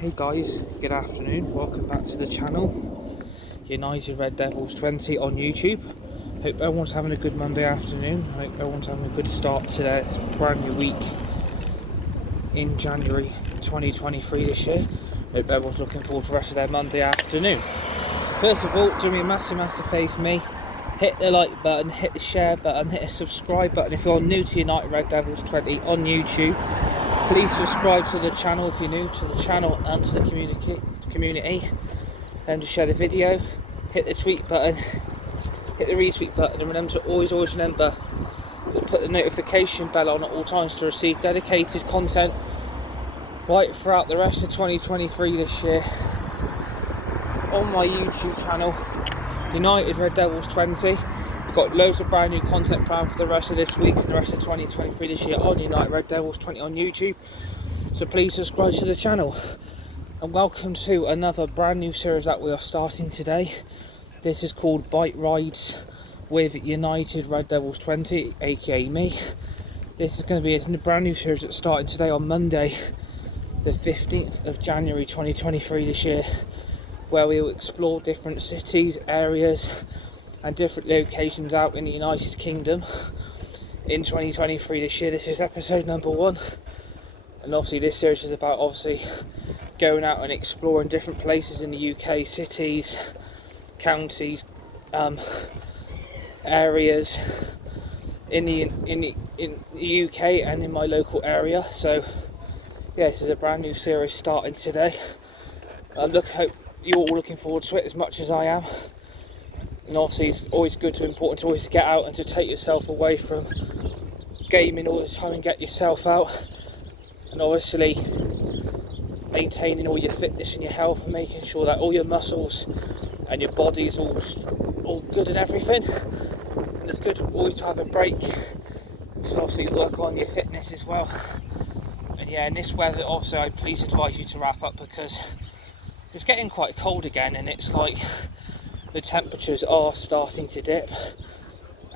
Hey guys, good afternoon, welcome back to the channel. United Red Devils 20 on YouTube. Hope everyone's having a good Monday afternoon. Hope everyone's having a good start to their brand new week in January 2023 this year. Hope everyone's looking forward to the rest of their Monday afternoon. First of all, do me a massive favour for me. Hit the like button, hit the share button, hit the subscribe button if you're new to United Red Devils 20 on YouTube. Please subscribe to the channel if you're new to the channel and to the community. And just share the video, hit the tweet button, hit the retweet button, and remember to always remember to put the notification bell on at all times to receive dedicated content right throughout the rest of 2023 this year on my YouTube channel, United Red Devils 20. We've got loads of brand new content planned for the rest of this week and the rest of 2023 this year on United Red Devils 20 on YouTube. So please subscribe to the channel. And welcome to another brand new series that we are starting today. This is called Bike Rides with United Red Devils 20, aka me. This is going to be a brand new series that's starting today on Monday, the 15th of January 2023 this year, where we will explore different cities, areas and different locations out in the United Kingdom in 2023 this year. This is episode number 1, and obviously this series is about going out and exploring different places in the UK, cities, counties, areas in the UK and in my local area. So yeah, this is a brand new series starting today. Hope you're all looking forward to it as much as I am. And obviously it's always important to always get out and to take yourself away from gaming all the time and get yourself out, and obviously maintaining all your fitness and your health and making sure that all your muscles and your body's all good and everything. And it's good always to have a break to obviously work on your fitness as well. And yeah, in this weather also I please advise you to wrap up, because it's getting quite cold again, and it's like the temperatures are starting to dip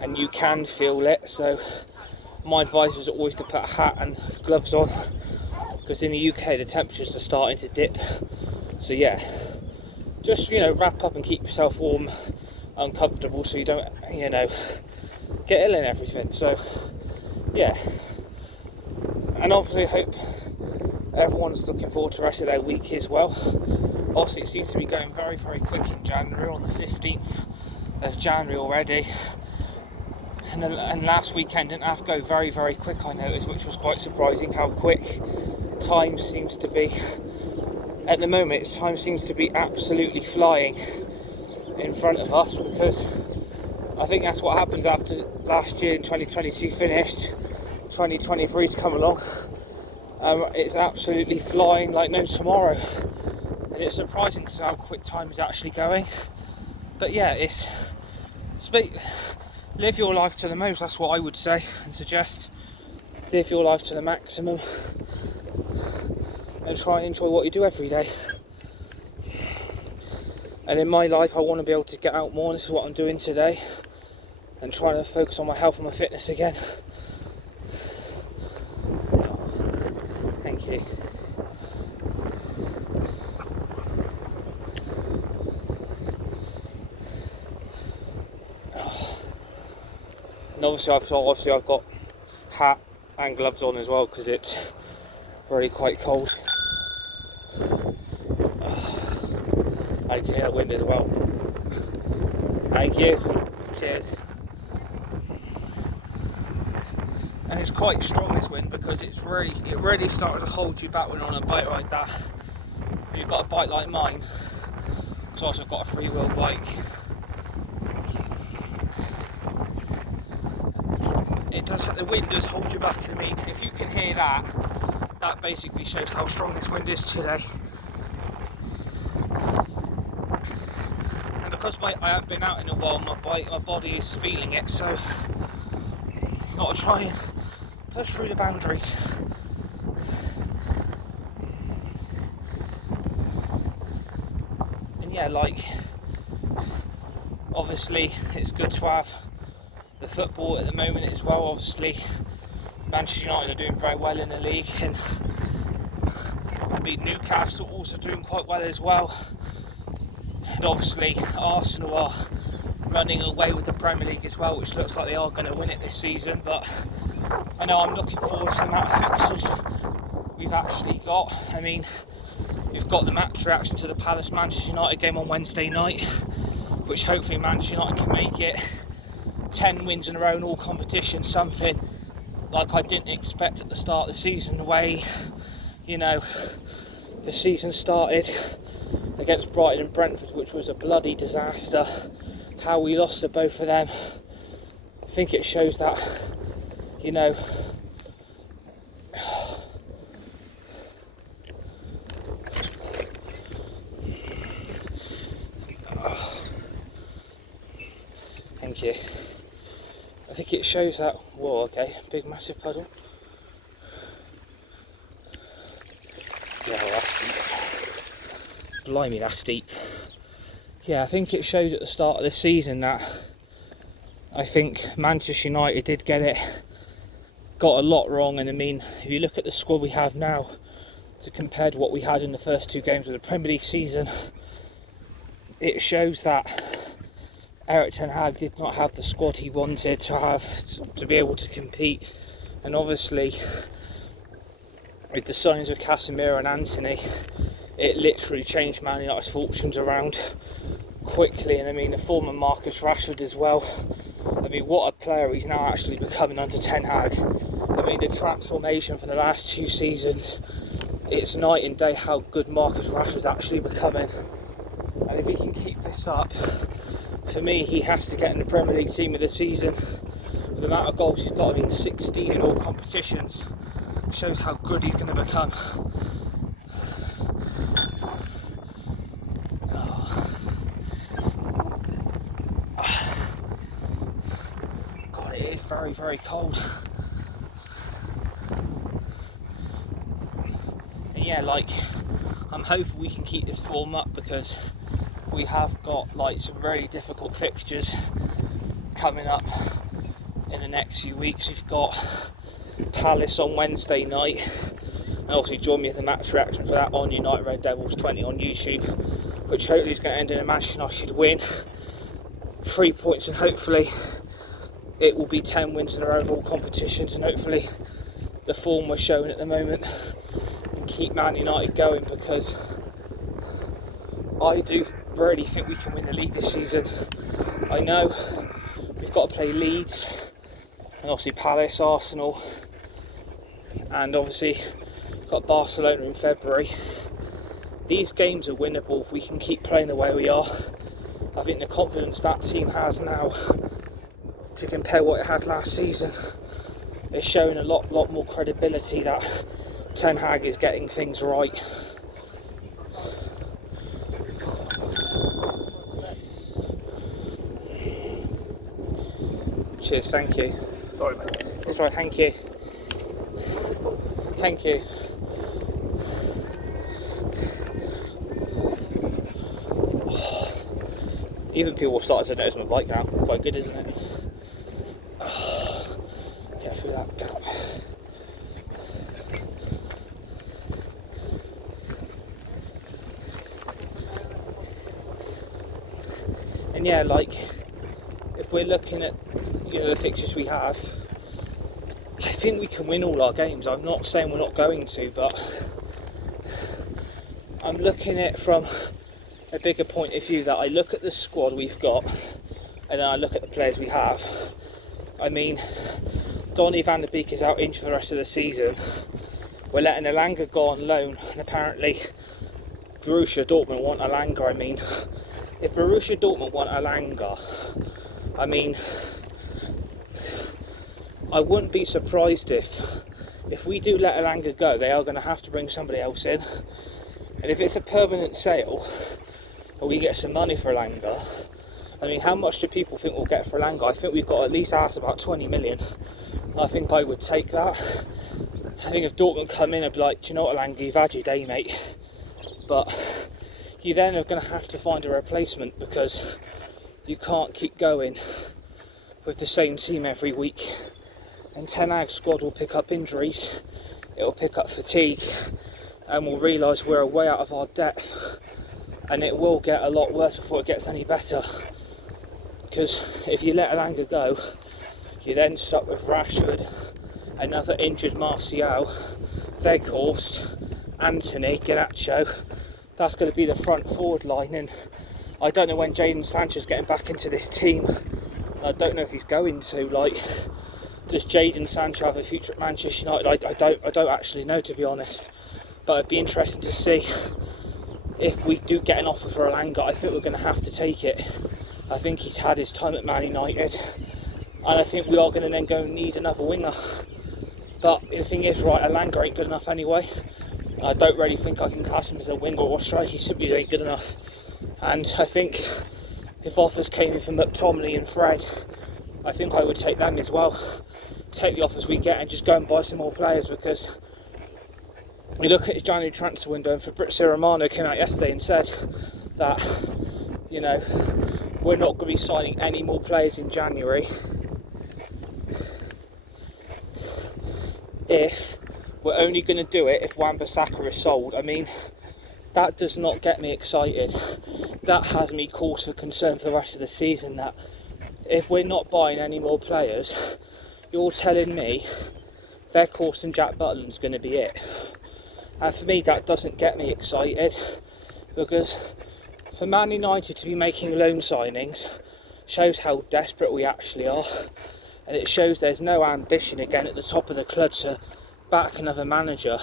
and you can feel it. So my advice is always to put a hat and gloves on, because in the UK the temperatures are starting to dip. So yeah, just wrap up and keep yourself warm and comfortable so you don't get ill and everything. So yeah, and obviously I hope everyone's looking forward to the rest of their week as well. Obviously it seems to be going very quick in January, on the 15th of January already, and last weekend didn't have to go very quick, I noticed, which was quite surprising how quick time seems to be. At the moment time seems to be absolutely flying in front of us, because I think that's what happens after last year in 2022 finished. 2023's come along. It's absolutely flying like no tomorrow. And it's surprising how quick time is actually going. But yeah, live your life to the most, that's what I would say and suggest. Live your life to the maximum and try and enjoy what you do every day. And in my life I want to be able to get out more, and this is what I'm doing today, and trying to focus on my health and my fitness again. Thank you. And obviously I've got hat and gloves on as well, because it's really quite cold. I can hear the wind as well. Thank you. Cheers. And it's quite strong, this wind, because it really starts to hold you back when you're on a bike like that. When you've got a bike like mine, because I've also got a freewheel bike. The wind does hold you back. I mean, if you can hear that, that basically shows how strong this wind is today. And because I haven't been out in a while, my body is feeling it, so you've got to try and push through the boundaries. And yeah, obviously it's good to have the football at the moment as well. Obviously Manchester United are doing very well in the league, and mean, Newcastle also doing quite well as well. And obviously Arsenal are running away with the Premier League as well, which looks like they are going to win it this season. But I know I'm looking forward to the amount of fixtures we've actually got. I mean, we've got the match reaction to the Palace Manchester United game on Wednesday night, which hopefully Manchester United can make it 10 wins in a row in all competitions, something like I didn't expect at the start of the season, the way, you know, the season started against Brighton and Brentford, which was a bloody disaster. How we lost to both of them, I think it shows that, you know, thank you. I think it shows that, whoa, okay, big massive puddle. Yeah, well, that's deep. Blimey, that's deep. Yeah, I think it shows at the start of the season that I think Manchester United did got a lot wrong. And I mean, if you look at the squad we have now to compare to what we had in the first 2 games of the Premier League season, it shows that Erik ten Hag did not have the squad he wanted to have to be able to compete. And obviously with the signings of Casemiro and Antony, it literally changed Man United's fortunes around quickly. And I mean, the former Marcus Rashford as well, I mean, what a player he's now actually becoming under Ten Hag. I mean, the transformation for the last 2 seasons, it's night and day how good Marcus Rashford's actually becoming. And if he can keep this up, for me, he has to get in the Premier League team of the season. With the amount of goals he's got, I mean, 16 in all competitions, shows how good he's going to become. God, it is very, very cold. And yeah, like, I'm hoping we can keep this form up, because we have got like some very difficult fixtures coming up in the next few weeks. We've got Palace on Wednesday night, and obviously join me at the match reaction for that on United Red Devils 20 on YouTube, which hopefully is going to end in a Manchester United win, 3 points, and hopefully it will be 10 wins in a row in all competitions, and hopefully the form we're showing at the moment can keep Man United going, because I do really think we can win the league this season. I know we've got to play Leeds and obviously Palace, Arsenal, and obviously got Barcelona in February. These games are winnable if we can keep playing the way we are. I think the confidence that team has now, to compare what it had last season, is showing a lot more credibility that Ten Hag is getting things right. Cheers, thank you. Sorry, mate. That's right, thank you. Thank you. Even people started to notice my bike now. Quite good, isn't it? Get through that gap. And yeah, like, if we're looking at, you know, the fixtures we have, I think we can win all our games. I'm not saying we're not going to, but I'm looking at it from a bigger point of view, that I look at the squad we've got and then I look at the players we have. I mean, Donny van der Beek is out injured for the rest of the season. We're letting Elanga go on loan, and apparently Borussia Dortmund want Elanga. I mean, if Borussia Dortmund want Elanga, I mean, I wouldn't be surprised if we do let Elanga go, they are going to have to bring somebody else in. And if it's a permanent sale, or we get some money for Elanga, I mean, how much do people think we'll get for Elanga? I think we've got at least asked about 20 million. I think I would take that. I think if Dortmund come in, I'd be like, do you know what, Elanga, you've had your day, mate. But you then are going to have to find a replacement, because you can't keep going with the same team every week. And Ten Hag's squad will pick up injuries, it will pick up fatigue, and we'll realise we're way out of our depth, and it will get a lot worse before it gets any better. Because if you let Elanga go, you're then stuck with Rashford, another injured Martial, Weghorst, Anthony, Garnacho. That's going to be the front forward line, and I don't know when Jadon Sancho's getting back into this team. I don't know if he's going to. Like, does Jadon Sancho have a future at Manchester United? I don't actually know, to be honest. But it'd be interesting to see if we do get an offer for Elanga. I think we're going to have to take it. I think he's had his time at Man United, and I think we are going to then go and need another winger. But the thing is, right, Elanga ain't good enough anyway. I don't really think I can class him as a winger or a striker. He simply ain't good enough. And I think if offers came in from McTominay and Fred, I think I would take them as well. Take the offers we get and just go and buy some more players, because we look at his January transfer window, and Fabrizio Romano came out yesterday and said that, you know, we're not going to be signing any more players in January if we're only going to do it if Wan-Bissaka is sold. I mean, that does not get me excited. That has me cause for concern for the rest of the season, that if we're not buying any more players, you're telling me Weghorst and Jack Butland's going to be it. And for me, that doesn't get me excited, because for Man United to be making loan signings shows how desperate we actually are, and it shows there's no ambition again at the top of the club to back another manager.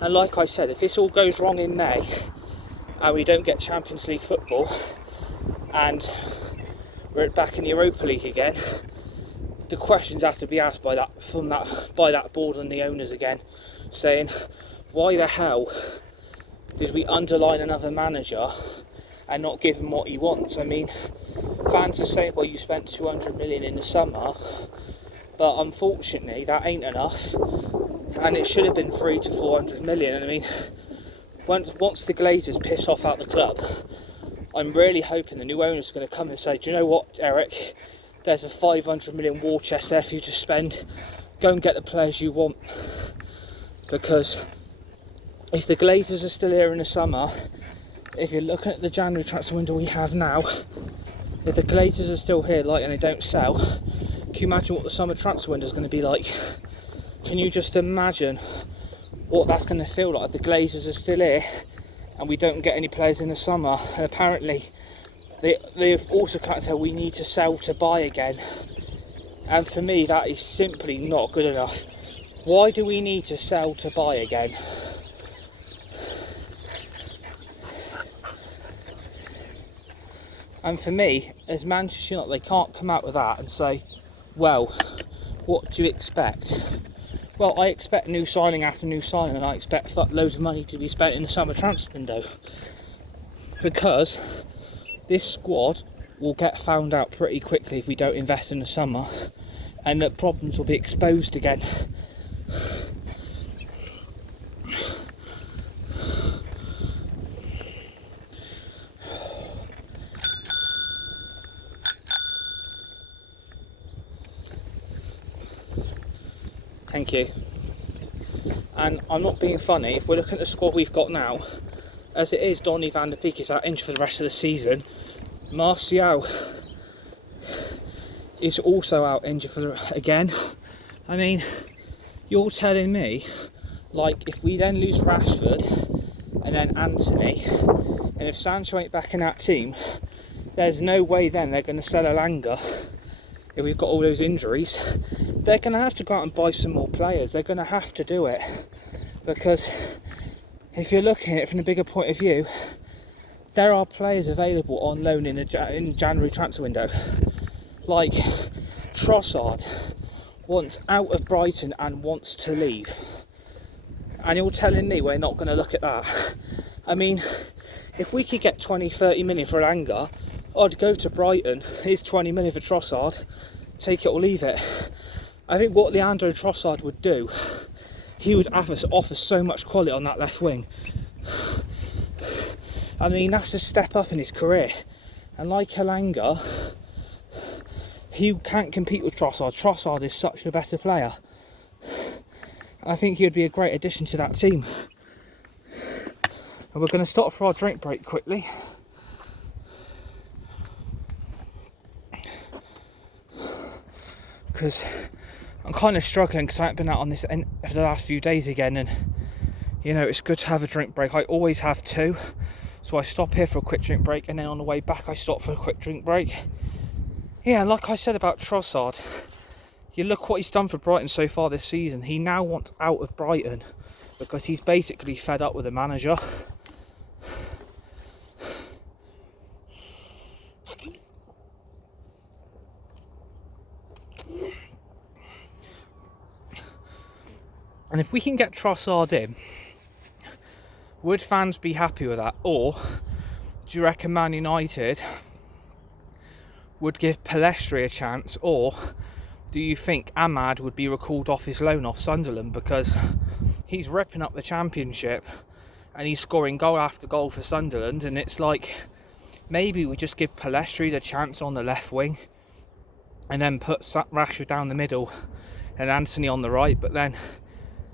And like I said, if this all goes wrong in May and we don't get Champions League football and we're back in the Europa League again, the questions have to be asked by that board and the owners again, saying, why the hell did we underline another manager and not give him what he wants? I mean, fans are saying, well, you spent 200 million in the summer, but unfortunately that ain't enough, and it should have been 300 to 400 million. And I mean, once the Glazers piss off out the club, I'm really hoping the new owner's going to come and say, do you know what, Eric, there's a 500 million war chest there for you to spend, go and get the players you want. Because if the Glazers are still here in the summer, if you're looking at the January transfer window we have now, if the Glazers are still here, like, and they don't sell, can you imagine what the summer transfer window is going to be like? Can you just imagine what that's going to feel like if the Glazers are still here and we don't get any players in the summer? And apparently they've also can't tell we need to sell to buy again, and for me that is simply not good enough. Why do we need to sell to buy again? And for me, as Manchester United, they can't come out with that and say, well, what do you expect? Well, I expect new signing after new signing, and I expect loads of money to be spent in the summer transfer window, because this squad will get found out pretty quickly if we don't invest in the summer, and that problems will be exposed again. Thank you. And I'm not being funny, if we're looking at the squad we've got now, as it is, Donny van der Beek is out injured for the rest of the season. Martial is also out injured again. I mean, you're telling me, like, if we then lose Rashford and then Anthony, and if Sancho ain't back in that team, there's no way then they're going to sell Elanga. If we've got all those injuries, they're going to have to go out and buy some more players. They're going to have to do it, because if you're looking at it from a bigger point of view, there are players available on loan in January transfer window. Like Trossard wants out of Brighton and wants to leave, and you're telling me we're not going to look at that? I mean, if we could get 20-30 million for Elanga, I'd go to Brighton. Here's 20 million for Trossard, take it or leave it. I think what Leandro Trossard would do, he would offer so much quality on that left wing. I mean, that's a step up in his career. And like Elanga, he can't compete with Trossard. Trossard is such a better player. I think he would be a great addition to that team. And we're going to stop for our drink break quickly. Because I'm kind of struggling because I haven't been out on this for the last few days again, and you know, it's good to have a drink break. I always have two, so I stop here for a quick drink break, and then on the way back I stop for a quick drink break. Yeah, and like I said about Trossard, you look what he's done for Brighton so far this season. He now wants out of Brighton because he's basically fed up with the manager. And if we can get Trossard in, would fans be happy with that? Or do you reckon Man United would give Pellistri a chance? Or do you think Ahmad would be recalled off his loan off Sunderland because he's ripping up the Championship and he's scoring goal after goal for Sunderland? And it's like, maybe we just give Pellistri the chance on the left wing and then put Rashford down the middle and Anthony on the right. But then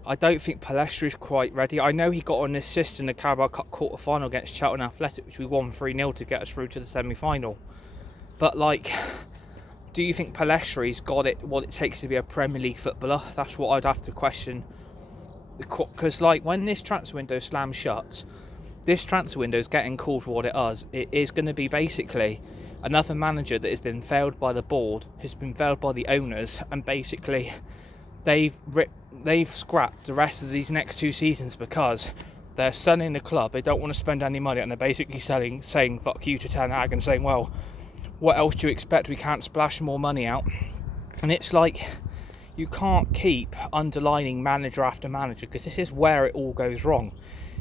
I don't think Pellestri's quite ready. I know he got an assist in the Carabao Cup quarter-final against Charlton Athletic, which we won 3-0 to get us through to the semi-final. But, like, do you think Pellestri's got what it takes to be a Premier League footballer? That's what I'd have to question. Because, like, when this transfer window slams shut, this transfer window is getting called for what it is. It is going to be basically another manager that has been failed by the board, has been failed by the owners, and basically they've scrapped the rest of these next 2 seasons because they're selling the club. They don't want to spend any money, and they're basically saying fuck you to Ten Hag and saying, well, what else do you expect? We can't splash more money out. And it's like, you can't keep underlining manager after manager, because this is where it all goes wrong.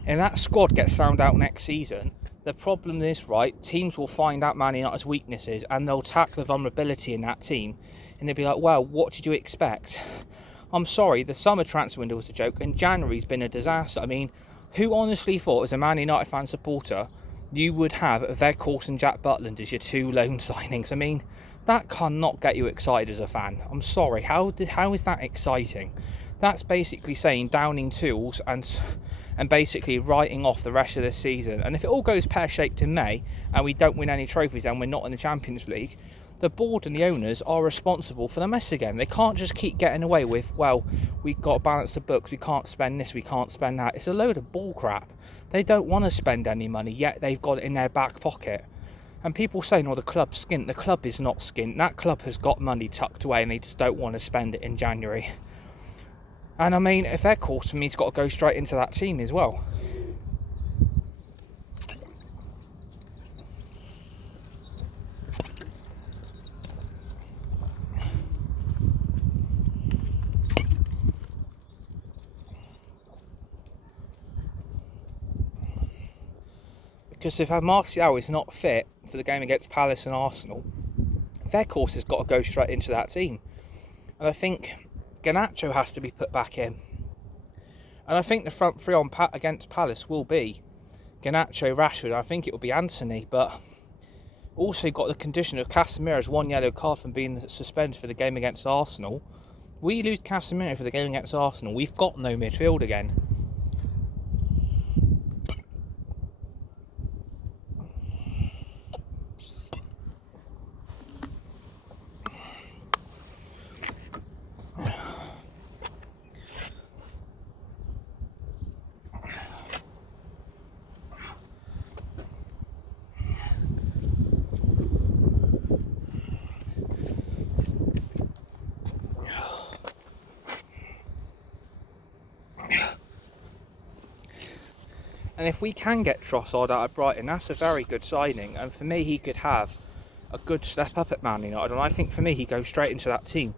And that squad gets found out next season. The problem is, right, teams will find out Man United's weaknesses and they'll attack the vulnerability in that team, and they'll be like, well, what did you expect? I'm sorry, the summer transfer window was a joke, and January's been a disaster. I mean, who honestly thought, as a Man United fan supporter, you would have Weghorst and Jack Butland as your 2 loan signings? I mean, that cannot get you excited as a fan. I'm sorry, how is that exciting? That's basically saying downing tools and basically writing off the rest of the season. And if it all goes pear-shaped in May and we don't win any trophies and we're not in the Champions League, the board and the owners are responsible for the mess again. They can't just keep getting away with, well, we've got to balance the books, we can't spend this, we can't spend that. It's a load of bull crap. They don't want to spend any money, yet they've got it in their back pocket. And people saying, oh, the club's skint. The club is not skint. That club has got money tucked away and they just don't want to spend it in January. And I mean, if they're caught, he's got to go straight into that team as well. Because if Martial is not fit for the game against Palace and Arsenal, Weghorst has got to go straight into that team. And I think Garnacho has to be put back in. And I think the front three against Palace will be Garnacho, Rashford. I think it will be Anthony, but also got the condition of Casemiro's 1 yellow card from being suspended for the game against Arsenal. We lose Casemiro for the game against Arsenal, we've got no midfield again. And if we can get Trossard out of Brighton, that's a very good signing. And for me, he could have a good step up at Man United. And I think for me, he goes straight into that team.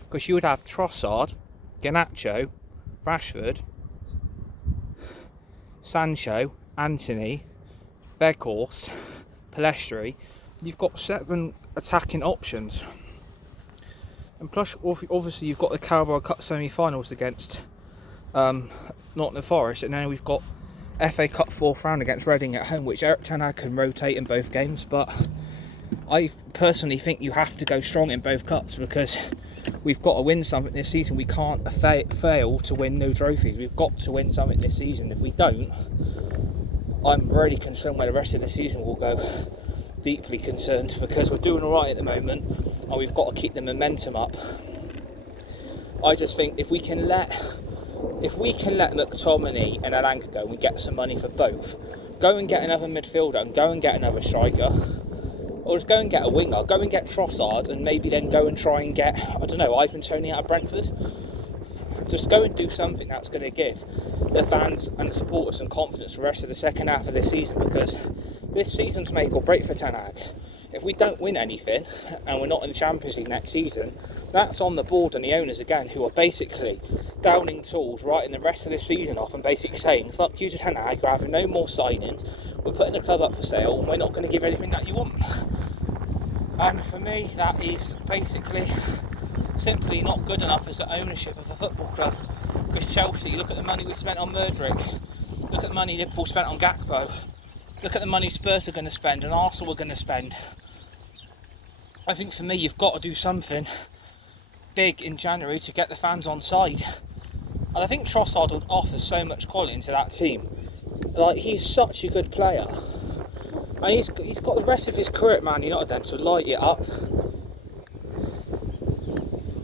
Because you would have Trossard, Garnacho, Rashford, Sancho, Anthony, Weghorst, Pellistri. You've got 7 attacking options. And plus, obviously, you've got the Carabao Cup semi-finals against Nottingham Forest. And then we've got FA Cup 4th round against Reading at home, which Erik ten Hag can rotate in both games. But I personally think you have to go strong in both cups, because we've got to win something this season. We can't fail to win no trophies. We've got to win something this season. If we don't, I'm really concerned where the rest of the season will go. Deeply concerned, because we're doing all right at the moment and we've got to keep the momentum up. I just think if we can let McTominay and Elanga go and get some money for both, go and get another midfielder and go and get another striker, or just go and get a winger, go and get Trossard, and maybe then go and try and get, I don't know, Ivan Toney out of Brentford. Just go and do something that's going to give the fans and the supporters some confidence for the rest of the second half of this season, because this season's make or break for Ten Hag. If we don't win anything and we're not in the Champions League next season, that's on the board and the owners again, who are basically downing tools, writing the rest of this season off and basically saying, fuck you to Ten Hag, we're having no more signings, we're putting the club up for sale and we're not going to give anything that you want. And for me, that is basically simply not good enough as the ownership of a football club. Because Chelsea, look at the money we spent on Mudryk, look at the money Liverpool spent on Gakpo, look at the money Spurs are going to spend and Arsenal are going to spend. I think for me, you've got to do something big in January to get the fans on side. And I think Trossard would offer so much quality into that team. Like, he's such a good player. And he's got the rest of his career at Man United then to light it up.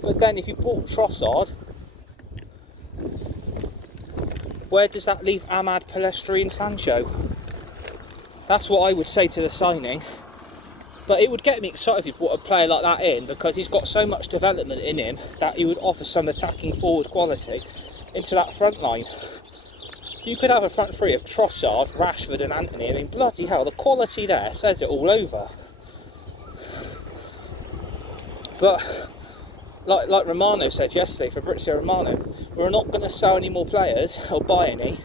But then if you bought Trossard, where does that leave Ahmad, Pellistri and Sancho? That's what I would say to the signing. But it would get me excited if you brought a player like that in, because he's got so much development in him that he would offer some attacking forward quality into that front line. You could have a front three of Trossard, Rashford and Antony. I mean, bloody hell, the quality there says it all over. But like Romano said yesterday, Fabrizio Romano, we're not going to sell any more players or buy any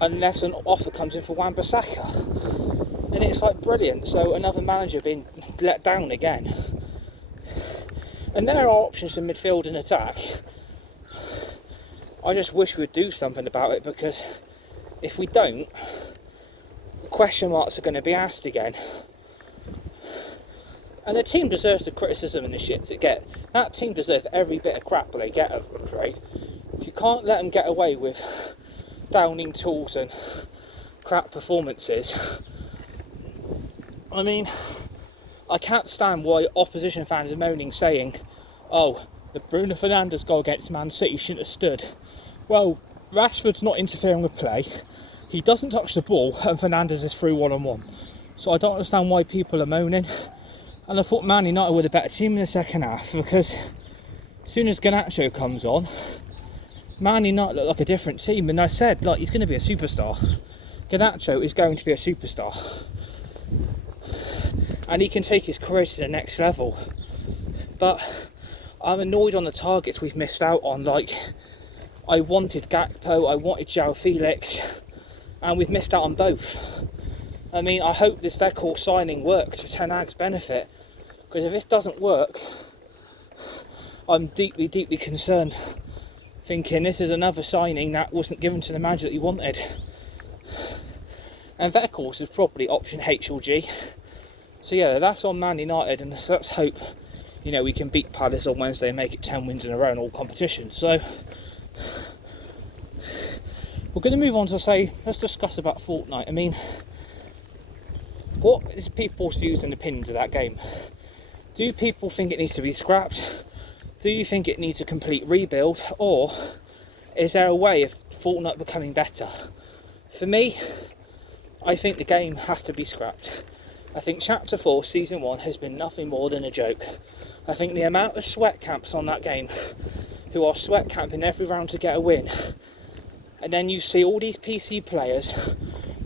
unless an offer comes in for Wan-Bissaka. And it's like brilliant. So another manager being let down again. And there are options in midfield and attack. I just wish we'd do something about it, because if we don't, question marks are going to be asked again. And the team deserves the criticism and the shit it get. That team deserves every bit of crap they get, I'm afraid. You can't let them get away with downing tools and crap performances. I mean, I can't stand why opposition fans are moaning, saying, oh, the Bruno Fernandes goal against Man City shouldn't have stood. Well, Rashford's not interfering with play, he doesn't touch the ball, and Fernandes is through one-on-one. So I don't understand why people are moaning. And I thought Man United were the better team in the second half, because as soon as Garnacho comes on, Man United look like a different team. And I said, like, he's going to be a superstar. Garnacho is going to be a superstar. And he can take his career to the next level. But I'm annoyed on the targets we've missed out on. Like, I wanted Gakpo, I wanted João Felix, and we've missed out on both. I mean, I hope this Weghorst signing works for Ten Hag's benefit, because if this doesn't work, I'm deeply, deeply concerned, thinking this is another signing that wasn't given to the manager that he wanted. And Weghorst is probably option H or G. So yeah, that's on Man United, and let's hope, you know, we can beat Palace on Wednesday and make it 10 wins in a row in all competitions. So we're going to move on to say, let's discuss about Fortnite. I mean, what is people's views and opinions of that game? Do people think it needs to be scrapped? Do you think it needs a complete rebuild? Or is there a way of Fortnite becoming better? For me, I think the game has to be scrapped. I think Chapter 4 Season 1 has been nothing more than a joke. I think the amount of sweat camps on that game, who are sweat camping every round to get a win, and then you see all these PC players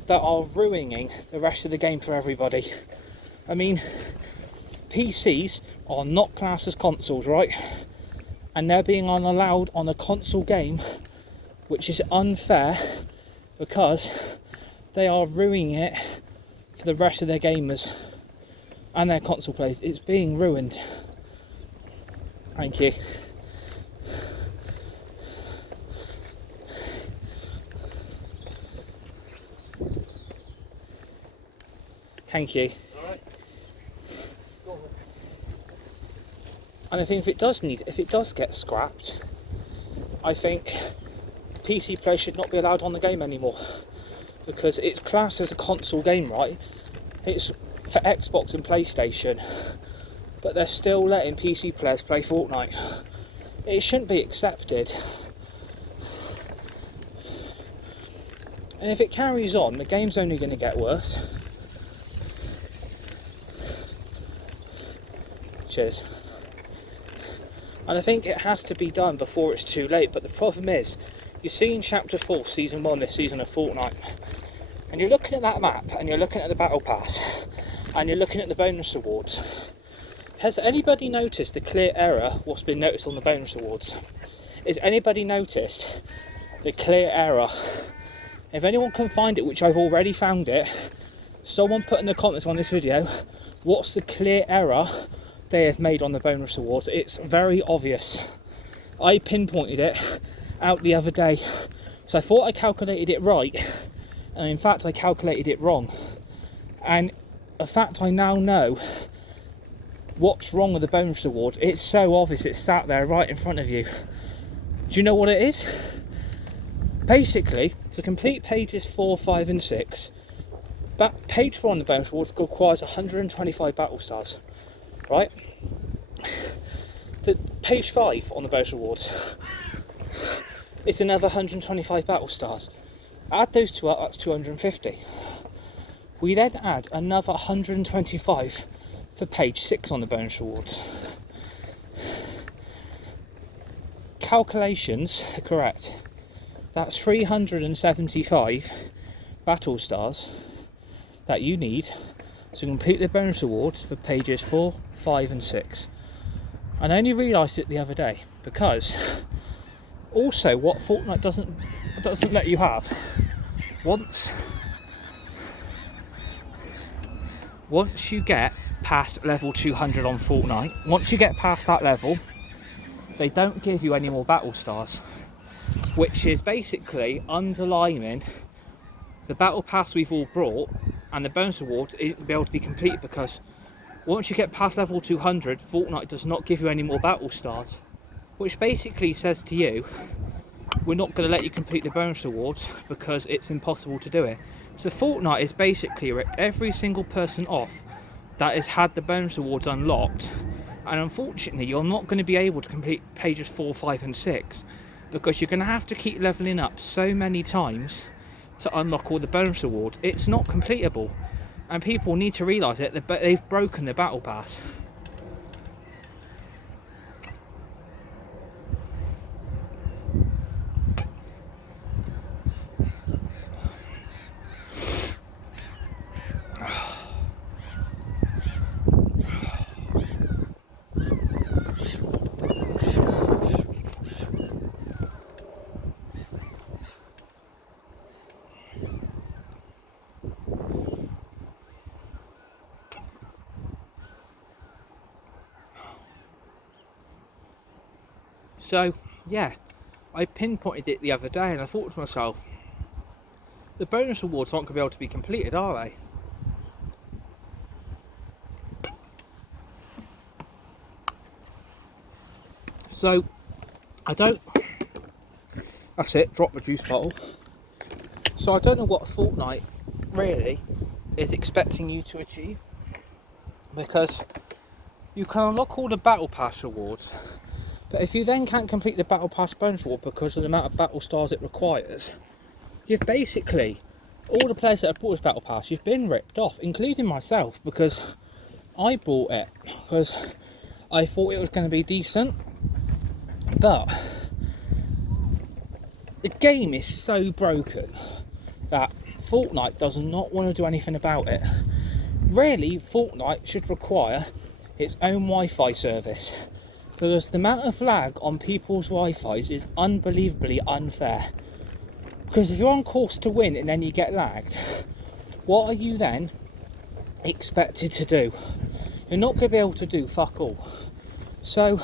that are ruining the rest of the game for everybody. I mean, PCs are not classed as consoles, right? And they're being allowed on a console game, which is unfair, because they are ruining it for the rest of their gamers and their console players. It's being ruined. Thank you. Thank you. Alright. And I think if it does get scrapped, I think PC players should not be allowed on the game anymore. because it's classed as a console game, right? It's for Xbox and PlayStation, but they're still letting PC players play Fortnite. It shouldn't be accepted. And if it carries on, the game's only going to get worse. Cheers. And I think it has to be done before it's too late, but the problem is, you're seeing Chapter 4, Season 1 this season of Fortnite, and you're looking at that map, and you're looking at the Battle Pass, and you're looking at the bonus awards. Has anybody noticed the clear error what's been noticed on the bonus awards? Has anybody noticed the clear error? If anyone can find it, which I've already found it, someone put in the comments on this video, what's the clear error they have made on the bonus awards? It's very obvious. I pinpointed it out the other day, so I thought I calculated it right, and in fact I calculated it wrong. And the fact I now know what's wrong with the bonus awards, it's so obvious, it's sat there right in front of you. Do you know what it is? Basically, to complete pages 4, 5 and 6, page 4 on the bonus awards requires 125 battle stars, right? The page 5 on the bonus awards, it's another 125 battle stars. Add those two up, that's 250. We then add another 125 for page 6 on the bonus awards. Calculations are correct. That's 375 battle stars that you need to complete the bonus awards for pages 4, 5 and 6. And I only realised it the other day, because also what Fortnite doesn't let you have, once you get past level 200 on Fortnite, once you get past that level, they don't give you any more battle stars, which is basically underlining the battle pass we've all brought and the bonus awards isn't be able to be completed, because once you get past level 200, Fortnite does not give you any more battle stars, which basically says to you, we're not going to let you complete the bonus awards because it's impossible to do it. So Fortnite is basically ripped every single person off that has had the bonus awards unlocked, and unfortunately you're not going to be able to complete pages 4, 5 and 6, because you're going to have to keep leveling up so many times to unlock all the bonus awards. It's not completable, and people need to realise it, they've broken the battle pass. So yeah, I pinpointed it the other day and I thought to myself, the bonus awards aren't going to be able to be completed, are they? So that's it, drop the juice bottle. So I don't know what Fortnite really is expecting you to achieve, because you can unlock all the battle pass awards, but if you then can't complete the battle pass bonus award because of the amount of battle stars it requires, you've basically, all the players that have bought this battle pass, you've been ripped off, including myself, because I bought it because I thought it was going to be decent, but the game is so broken that Fortnite does not want to do anything about it. Really, Fortnite should require its own Wi-Fi service, because the amount of lag on people's Wi-Fi's is unbelievably unfair. Because if you're on course to win and then you get lagged, what are you then expected to do? You're not going to be able to do fuck all. So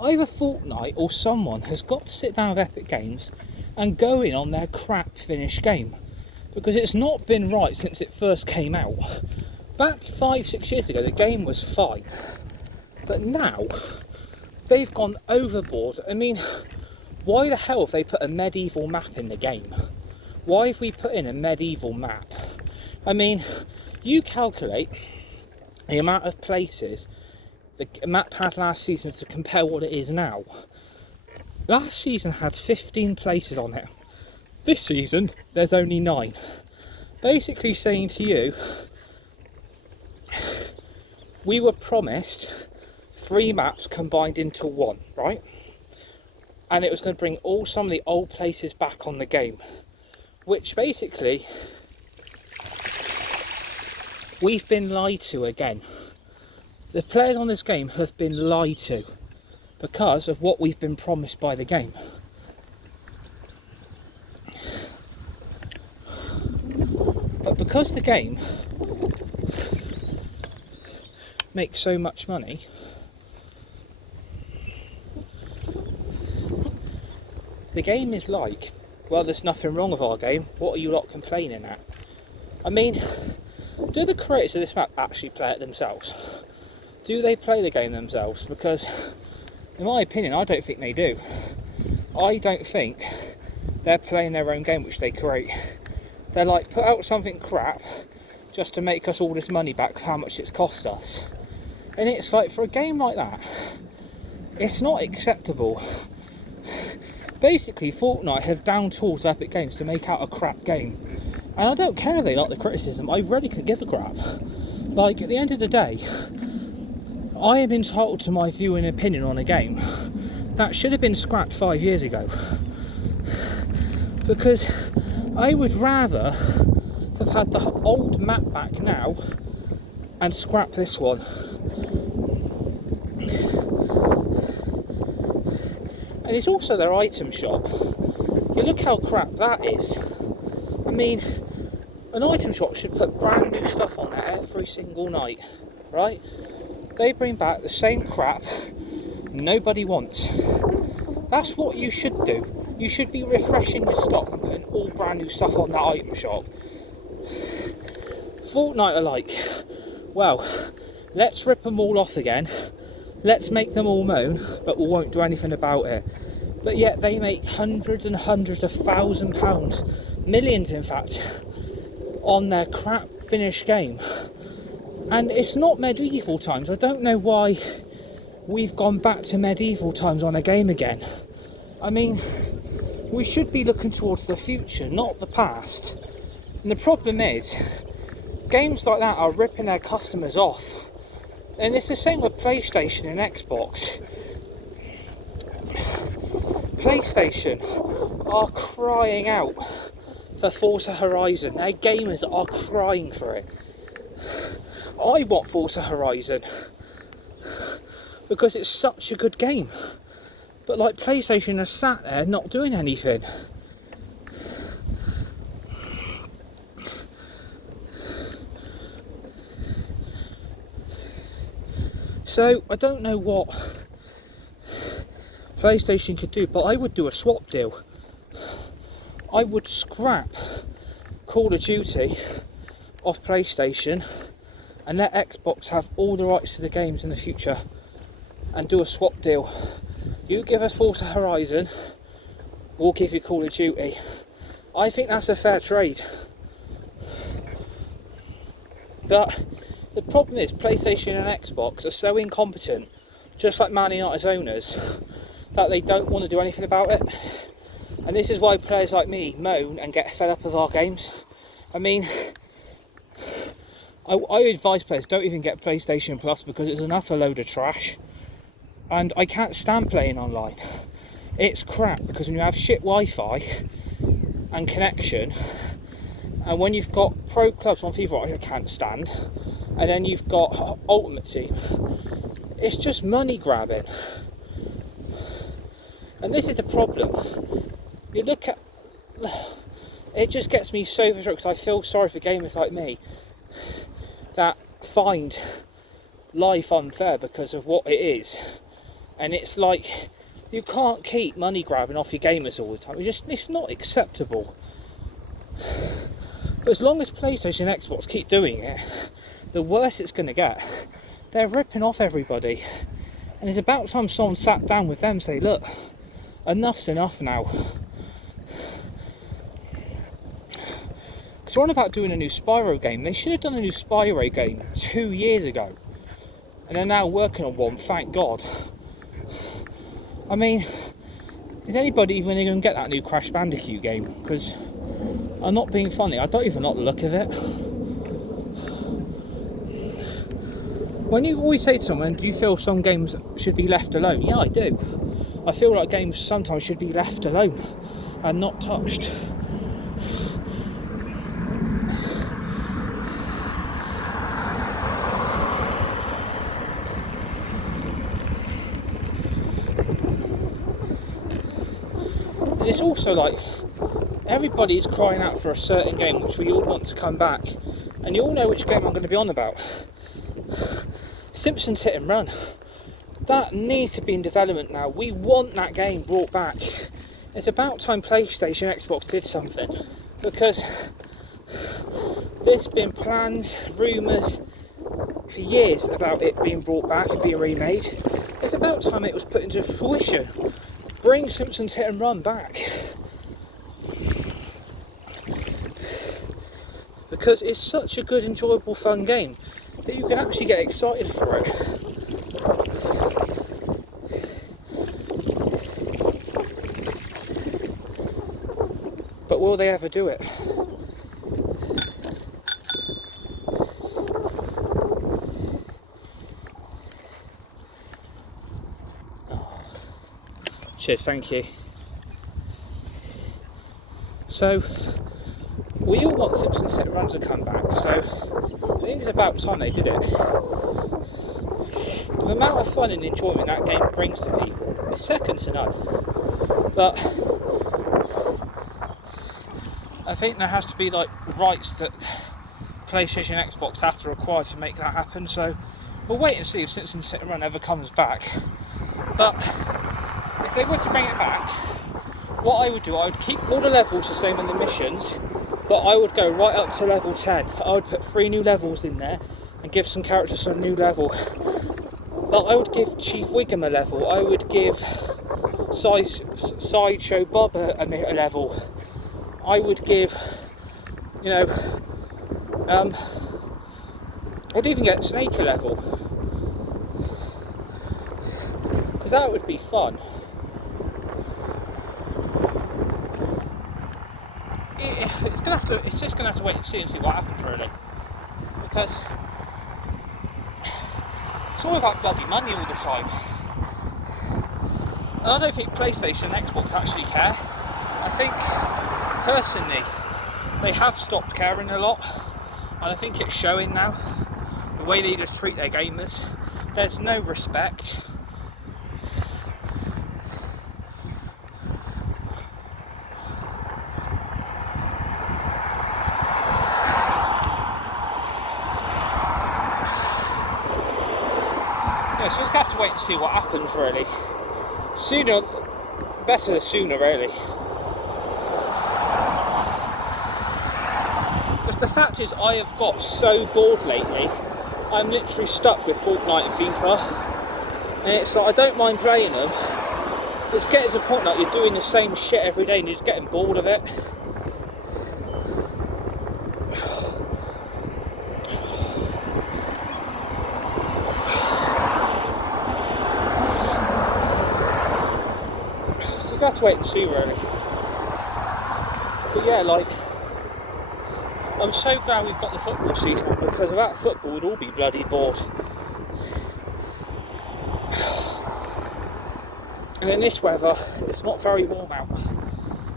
either Fortnite or someone has got to sit down with Epic Games and go in on their crap finished game, because it's not been right since it first came out. Back 5-6 years ago the game was fine, but now they've gone overboard. I mean, why the hell have they put a medieval map in the game? Why have we put in a medieval map? I mean, you calculate the amount of places the map had last season to compare what it is now. Last season had 15 places on it. This season, there's only 9. Basically saying to you, we were promised 3 maps combined into 1, right? And it was going to bring some of the old places back on the game, which basically we've been lied to again. The players on this game have been lied to because of what we've been promised by the game. But because the game makes so much money, the game is like, well, there's nothing wrong with our game, what are you lot complaining at? I mean, do the creators of this map actually play it themselves? Do they play the game themselves? Because, in my opinion, I don't think they do. I don't think they're playing their own game which they create. They're like, put out something crap just to make us all this money back for how much it's cost us. And it's like, for a game like that, it's not acceptable. Basically, Fortnite have down tools Epic Games to make out a crap game. And I don't care if they like the criticism, I really couldn't give a crap. Like, at the end of the day, I am entitled to my view and opinion on a game that should have been scrapped 5 years ago. Because I would rather have had the old map back now and scrap this one. And it's also their item shop. You look how crap that is. I mean, an item shop should put brand new stuff on there every single night, right? They bring back the same crap nobody wants. That's what you should do. You should be refreshing your stock and putting all brand new stuff on that item shop. Fortnite are like, well, let's rip them all off again. Let's make them all moan, but we won't do anything about it. But yet they make hundreds and hundreds of £1,000s, millions in fact, on their crap finished game. And it's not medieval times. I don't know why we've gone back to medieval times on a game again. I mean, we should be looking towards the future, not the past. And the problem is, games like that are ripping their customers off. And it's the same with PlayStation and Xbox. PlayStation are crying out for Forza Horizon. Their gamers are crying for it. I want Forza Horizon because it's such a good game. But like, PlayStation are sat there not doing anything. So I don't know what PlayStation could do, but I would do a swap deal. I would scrap Call of Duty off PlayStation and let Xbox have all the rights to the games in the future and do a swap deal. You give us Forza Horizon, we'll give you Call of Duty. I think that's a fair trade. But the problem is, PlayStation and Xbox are so incompetent, just like Man United's owners, that they don't want to do anything about it. And this is why players like me moan and get fed up of our games. I mean, I advise players, don't even get PlayStation Plus because it's an utter load of trash. And I can't stand playing online. It's crap because when you have shit Wi-Fi and connection, and when you've got pro clubs on FIFA, which I can't stand, and then you've got Ultimate Team, it's just money grabbing. And this is the problem. You look at, it just gets me so frustrated because I feel sorry for gamers like me that find life unfair because of what it is. And it's like, you can't keep money grabbing off your gamers all the time. It's not acceptable. But as long as PlayStation and Xbox keep doing it, the worse it's going to get. They're ripping off everybody. And it's about time someone sat down with them and say, look, enough's enough now. Because they're on about doing a new Spyro game. They should have done a new Spyro game 2 years ago. And they're now working on one, thank God. I mean, is anybody even going to get that new Crash Bandicoot game? Because I'm not being funny, I don't even like the look of it. When you always say to someone, do you feel some games should be left alone? Yeah, I do. I feel like games sometimes should be left alone and not touched. And it's also like, everybody's crying out for a certain game which we all want to come back. And you all know which game I'm going to be on about. Simpsons Hit and Run. That needs to be in development now. We want that game brought back. It's about time PlayStation, Xbox did something. Because there's been plans, rumours for years about it being brought back and being remade. It's about time it was put into fruition. Bring Simpsons Hit and Run back. Because it's such a good, enjoyable, fun game that you can actually get excited for it. But will they ever do it? Cheers, thank you. So, we all want Simpsons Hit and Run to come back, so I think it's about time they did it. The amount of fun and enjoyment that game brings to people is second to none. But I think there has to be like rights that PlayStation and Xbox have to require to make that happen, so we'll wait and see if Simpsons Hit and Run ever comes back. But if they were to bring it back, what I would do, I would keep all the levels the same on the missions, but I would go right up to level 10. I would put 3 new levels in there and give some characters a new level. But I would give Chief Wiggum a level. I would give Sideshow Bob a level. I would give, I would even get Snake a level. Because that would be fun. It's just gonna have to wait and see what happens, really, because it's all about bloody money all the time. And I don't think PlayStation and Xbox actually care. I think personally they have stopped caring a lot, and I think it's showing now. The way they just treat their gamers, there's no respect. So just have to wait and see what happens, really. Sooner, better the sooner, really. Because the fact is, I have got so bored lately. I'm literally stuck with Fortnite and FIFA, and it's like I don't mind playing them. It's getting to the point that you're doing the same shit every day and you're just getting bored of it. So you have to wait and see, really. But yeah, like, I'm so glad we've got the football season on, because without football we'd all be bloody bored. And in this weather, it's not very warm out.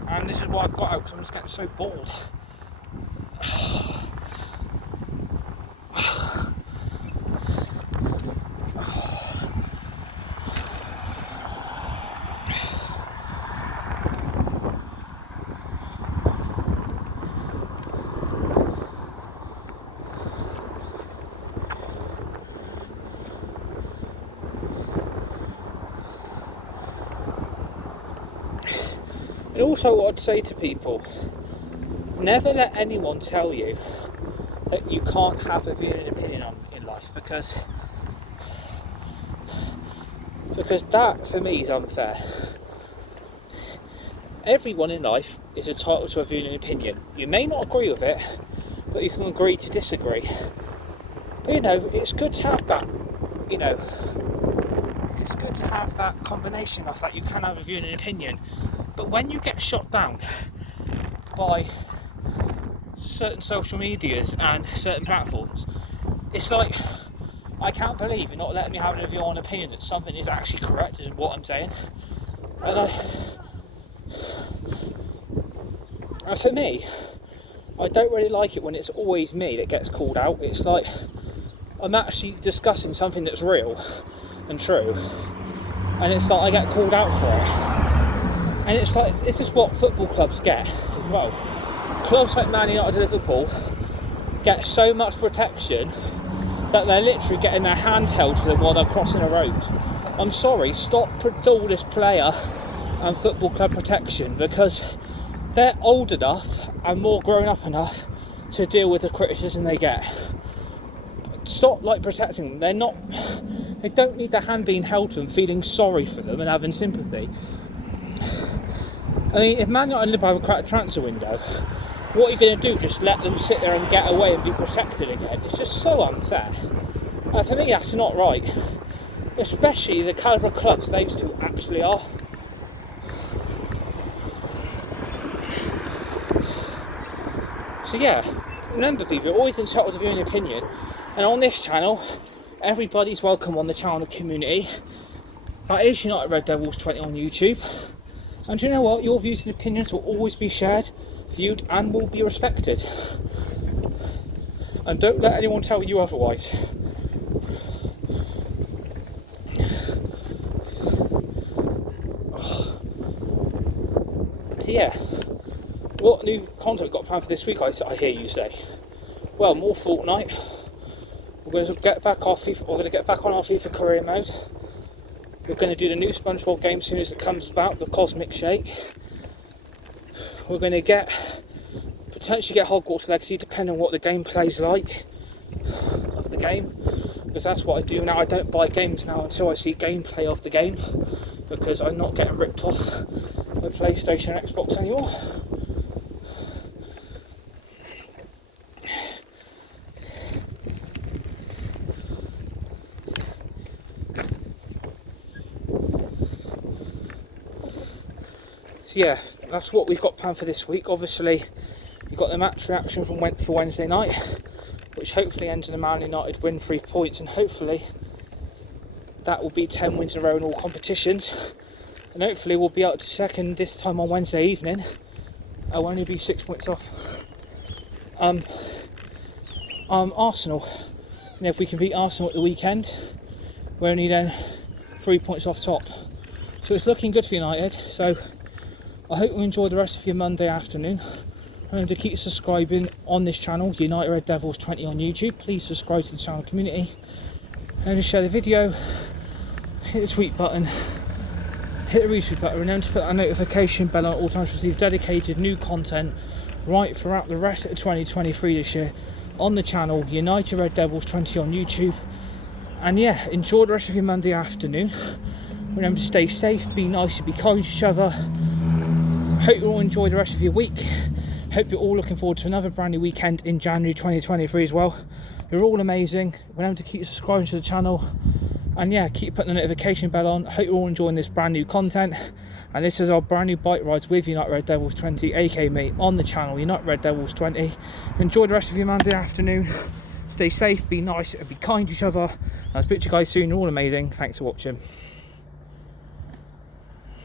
And this is why I've got out, because I'm just getting so bored. And also what I'd say to people, never let anyone tell you that you can't have a view and opinion on in life, because that for me is unfair. Everyone in life is entitled to a view and an opinion. You may not agree with it, but you can agree to disagree. But you know, it's good to have that, you know, it's good to have that combination of that. You can have a view and an opinion. But when you get shot down by certain social medias and certain platforms, it's like, I can't believe you're not letting me have a view on opinion that something is actually correct, is what I'm saying. And for me, I don't really like it when it's always me that gets called out. It's like I'm actually discussing something that's real and true, and it's like I get called out for it. And it's like, this is what football clubs get as well. Clubs like Man United and Liverpool get so much protection that they're literally getting their hand held for them while they're crossing a road. I'm sorry, stop all this player and football club protection, because they're old enough and more grown up enough to deal with the criticism they get. Stop protecting them. They don't need their hand being held to them, feeling sorry for them and having sympathy. I mean, if Man United and Liverpool have a cracked transfer window, what are you going to do? Just let them sit there and get away and be protected again? It's just so unfair. For me, that's not right. Especially the calibre of clubs those two actually are. So yeah, remember people, you're always entitled to view an opinion. And on this channel, everybody's welcome on the channel community. That is United Red Devils 20 on YouTube. And you know what? Your views and opinions will always be shared, viewed, and will be respected. And don't let anyone tell you otherwise. So yeah, what new content got planned for this week, I hear you say? Well, more Fortnite. We're going to get back on our FIFA career mode. We're going to do the new SpongeBob game as soon as it comes about, the Cosmic Shake. We're going to potentially get Hogwarts Legacy, depending on what the gameplay's like of the game, because that's what I do now. I don't buy games now until I see gameplay of the game, because I'm not getting ripped off by PlayStation and Xbox anymore. So yeah, that's what we've got planned for this week. Obviously, you've got the match reaction for Wednesday night, which hopefully ends in a Man United win, 3 points, and hopefully that will be 10 wins in a row in all competitions. And hopefully we'll be out to second this time on Wednesday evening. I'll only be 6 points off Arsenal. And if we can beat Arsenal at the weekend, we're only then 3 points off top. So it's looking good for United. So I hope you enjoy the rest of your Monday afternoon. Remember to keep subscribing on this channel, United Red Devils 20 on YouTube. Please subscribe to the channel community. And just share the video, hit the tweet button, hit the retweet button. Remember to put that notification bell on all times to receive dedicated new content right throughout the rest of 2023 this year on the channel, United Red Devils 20 on YouTube. And yeah, enjoy the rest of your Monday afternoon. Remember to stay safe, be nice, and be kind to each other. Hope you all enjoy the rest of your week. Hope you're all looking forward to another brand new weekend in January 2023 as well. You're all amazing. Remember to keep subscribing to the channel. And yeah, keep putting the notification bell on. Hope you're all enjoying this brand new content. And this is our brand new bike rides with United Red Devils 20, aka me, on the channel, United Red Devils 20. Enjoy the rest of your Monday afternoon. Stay safe, be nice, and be kind to each other. I'll speak to you guys soon. You're all amazing. Thanks for watching.